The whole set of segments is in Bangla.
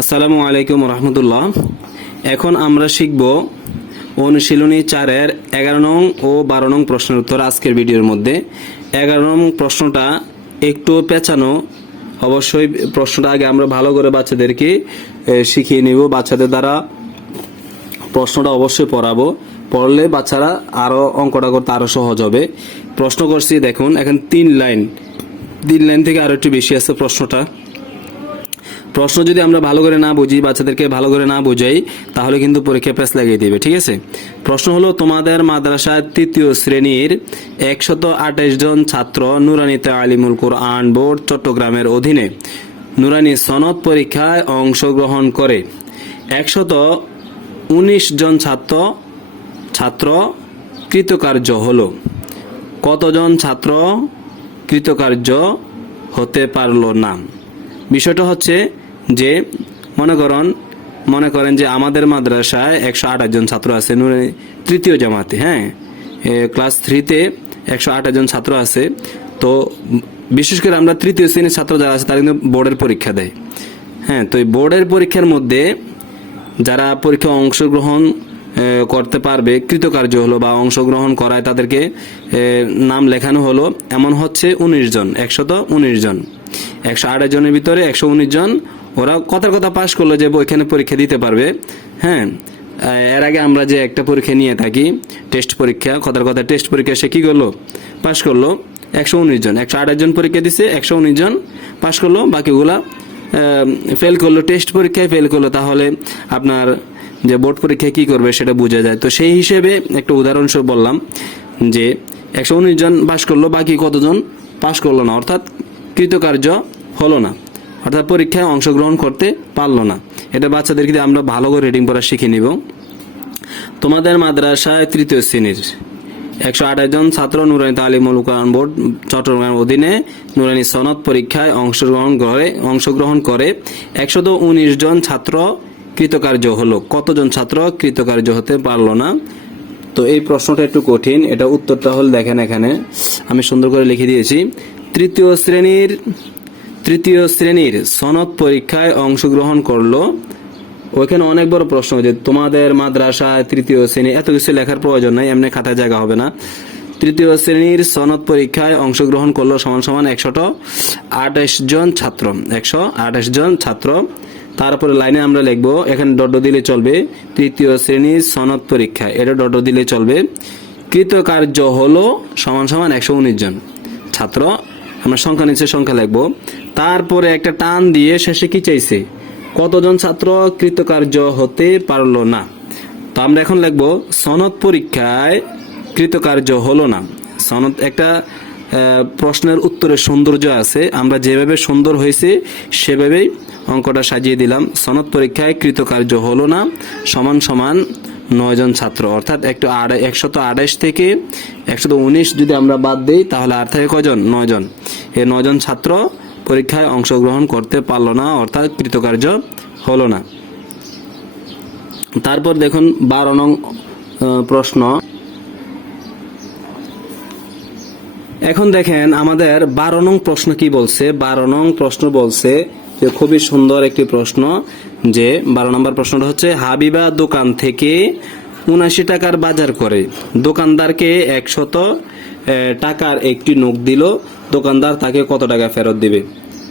আসসালামু আলাইকুম রহমতুল্লাহ। এখন আমরা শিখব অনুশীলনী চারের এগারো নং ও বারো নং প্রশ্নের উত্তর আজকের ভিডিওর মধ্যে। এগারো নং প্রশ্নটা একটু পেঁচানো অবশ্যই প্রশ্নটা আগে আমরা ভালো করে বাচ্চাদেরকে শিখিয়ে নিব। বাচ্চাদের দ্বারা প্রশ্নটা অবশ্যই পড়াবো। পড়লে বাচ্চারা আরও অঙ্কটা করতে আরও সহজ হবে। প্রশ্ন করছি, দেখুন, এখন তিন লাইন। তিন লাইন থেকে আরও একটু বেশি আছে প্রশ্নটা। প্রশ্ন যদি আমরা ভালো করে না বুঝি, বাচ্চাদেরকে ভালো করে না বুঝাই, তাহলে কিন্তু পরীক্ষা প্যাস লাগিয়ে দেবে, ঠিক আছে? প্রশ্ন হলো, তোমাদের মাদ্রাসার তৃতীয় শ্রেণির একশত আঠাশ জন ছাত্র নুরানিতে আলিমুল কোরআন বোর্ড চট্টগ্রামের অধীনে নুরানি সনদ পরীক্ষায় অংশগ্রহণ করে। একশত উনিশ জন ছাত্র ছাত্র কৃতকার্য হলো। কতজন ছাত্র কৃতকার্য হতে পারল না? বিষয়টা হচ্ছে যে মনে করেন মনে করেন যে আমাদের মাদ্রাসায় একশো আঠাশ জন ছাত্র আছে তৃতীয় জামাতে হ্যাঁ? ক্লাস থ্রিতে একশো আঠাশ জন ছাত্র আছে। তো বিশেষ করে আমরা তৃতীয় শ্রেণির ছাত্র যারা আছে, তারা কিন্তু বোর্ডের পরীক্ষা দেয়। হ্যাঁ তো এই বোর্ডের পরীক্ষার মধ্যে যারা পরীক্ষা অংশগ্রহণ করতে পারবে, কৃতকার্য হলো বা অংশগ্রহণ করায় তাদেরকে নাম লেখানো হলো, এমন হচ্ছে উনিশ জন, একশত উনিশ জন। একশো আঠাশ জনের ভিতরে একশো উনিশ জন ওরা কথার কথা পাশ করল যে ওইখানে পরীক্ষা দিতে পারবে। হ্যাঁ? এর আগে আমরা যে একটা পরীক্ষা নিয়ে থাকি টেস্ট পরীক্ষা, কথার কথা টেস্ট পরীক্ষা, সে কি করল? পাশ করল। একশো উনিশ জন, একশো আঠাশ জন পরীক্ষা দিছে, একশো উনিশ জন পাশ করল। বাকিগুলা ফেল করল টেস্ট পরীক্ষায় ফেল করল। তাহলে আপনার যে বোর্ড পরীক্ষায় কি করবে সেটা বোঝা যায়। তো সেই হিসেবে একটা উদাহরণস্বরূপ বললাম যে একশো উনিশ জন পাশ করল, বাকি কতজন পাশ করল না? অর্থাৎ কৃতকার্য হলো না। অর্থাৎ পরীক্ষায় অংশগ্রহণ করতে পারল না। এটা বাচ্চাদেরকে আমরা ভালো করে রিডিং পড়া শিখে নিব। তোমাদের মাদ্রাসায় তৃতীয় শ্রেণির একশো আঠাশ জন ছাত্র নুরানি তালিমুল কোরআন বোর্ড চট্টগ্রামের অধীনে নুরানি সনদ পরীক্ষায় অংশগ্রহণ করে অংশগ্রহণ করে একশত উনিশ জন ছাত্র কৃতকার্য হলো। কতজন ছাত্র কৃতকার্য হতে পারল না? তো এই প্রশ্নটা একটু কঠিন, এটা উত্তরটা হল দেখেন এখানে। আমি সুন্দর করে লিখে দিয়েছি। তৃতীয় শ্রেণির তৃতীয় শ্রেণির সনদ পরীক্ষায় অংশগ্রহণ করল। ওইখানে অনেক বড় প্রশ্ন যে, তোমাদের মাদ্রাসায় তৃতীয় শ্রেণি এত কিছু লেখার প্রয়োজন নাই, এমনি খাতায় জায়গা হবে না। তৃতীয় শ্রেণির সনদ পরীক্ষায় অংশগ্রহণ করল সমান সমান একশত আঠাশ জন ছাত্র, একশো আঠাশ জন ছাত্র। তারপরে লাইনে আমরা লিখব, এখানে ডট দিলে চলবে। তৃতীয় শ্রেণির সনদ পরীক্ষা এটা ডট দিলে চলবে। কৃতকার্য হলো সমান সমান একশো উনিশ জন ছাত্র আমরা সংখ্যা নিচে সংখ্যা লিখব। তারপরে একটা টান দিয়ে শেষে কি চাইছে? কতজন ছাত্র কৃতকার্য হতে পারল না? তো আমরা এখন লিখব, সনদ পরীক্ষায় কৃতকার্য হলো না। সনদ একটা প্রশ্নের উত্তরের সৌন্দর্য আছে। আমরা যেভাবে সুন্দর হয়েছে, সেভাবেই অঙ্কটা সাজিয়ে দিলাম। সনদ পরীক্ষায় কৃতকার্য হলো না, সমান সমান নয়জন ছাত্র। অর্থাৎ একটু আড়াই, একশত আড়াইশ থেকে একশত উনিশ যদি আমরা বাদ দিই, তাহলে আর থাকে কয়জন? নয়জন। এই নয়জন ছাত্র পরীক্ষায় অংশগ্রহণ করতে পারল না, অর্থাৎ কৃতকার্য হলো না। তারপর দেখুন বারো নং প্রশ্ন। এখন দেখেন আমাদের বারো নং প্রশ্ন কি বলছে? বারো নং প্রশ্ন বলছে যে খুবই সুন্দর একটি প্রশ্ন যে বারো নম্বর প্রশ্নটা হচ্ছে, হাবিবা দোকান থেকে উনাশি টাকার বাজার করে। দোকানদারকে একশত টাকার একটি নোট দিল। দোকানদার তাকে কত টাকা ফেরত দিবে?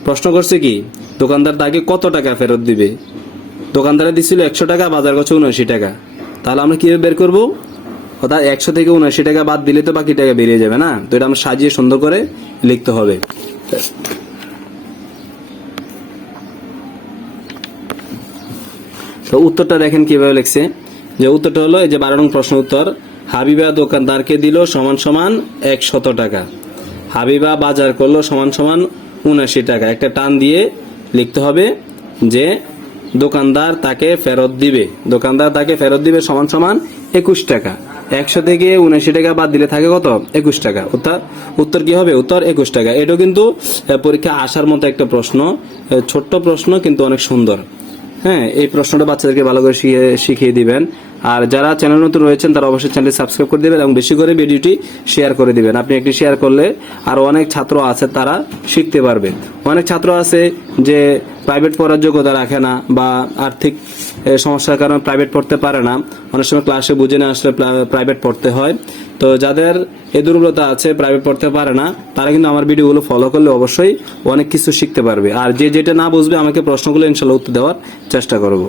প্রশ্ন করছে কি, দোকানদার তাকে কত টাকা ফেরত দিবে? দোকানদারে দিছিল একশো টাকা, বাজার করছে উনআশি টাকা। তাহলে আমরা কীভাবে বের করব? অর্থাৎ একশো থেকে উনআশি টাকা বাদ দিলে তো বাকি টাকা বেরিয়ে যাবে না? তো এটা আমরা সাজিয়ে সুন্দর করে লিখতে হবে। তো উত্তরটা দেখেন কীভাবে লিখছে। যে উত্তরটা হলো, এই যে বারো নং প্রশ্ন উত্তর, হাবিবা দোকানদারকে দিল সমান সমান একশত টাকা। হাবিবা বাজার করল সমান সমান উনআশি টাকা। একটা টান দিয়ে লিখতে হবে যে দোকানদার তাকে ফেরত দিবে। দোকানদার তাকে ফেরত দিবে সমান সমান একুশ টাকা। একশো থেকে উনআশি টাকা বাদ দিলে থাকে কত? একুশ টাকা। অর্থাৎ উত্তর কি হবে? উত্তর একুশ টাকা। এটাও কিন্তু পরীক্ষা আসার মতো একটা প্রশ্ন। ছোট্ট প্রশ্ন, কিন্তু অনেক সুন্দর। হ্যাঁ এই প্রশ্নটা বাচ্চাদেরকে ভালো করে শিখিয়ে দিবেন। আর যারা চ্যানেল নতুন রয়েছেন, তারা অবশ্যই চ্যানেলটি সাবস্ক্রাইব করে দেবেন এবং বেশি করে ভিডিওটি শেয়ার করে দিবেন। আপনি একটি শেয়ার করলে আর অনেক ছাত্র আছে, তারা শিখতে পারবে। অনেক ছাত্র আছে যে প্রাইভেট পড়ার যোগ্যতা রাখে না বা আর্থিক সমস্যার কারণে প্রাইভেট পড়তে পারে না। অনেক সময় ক্লাসে বুঝে না আসলে প্রাইভেট পড়তে হয়। তো যাদের এ দুর্বলতা আছে প্রাইভেট পড়তে পারে না, তারা কিন্তু আমার ভিডিওগুলো ফলো করলে অবশ্যই অনেক কিছু শিখতে পারবে। আর যে যেটা না বুঝবে, আমাকে প্রশ্নগুলো ইনশাল্লাহ উত্তর দেওয়ার চেষ্টা করব।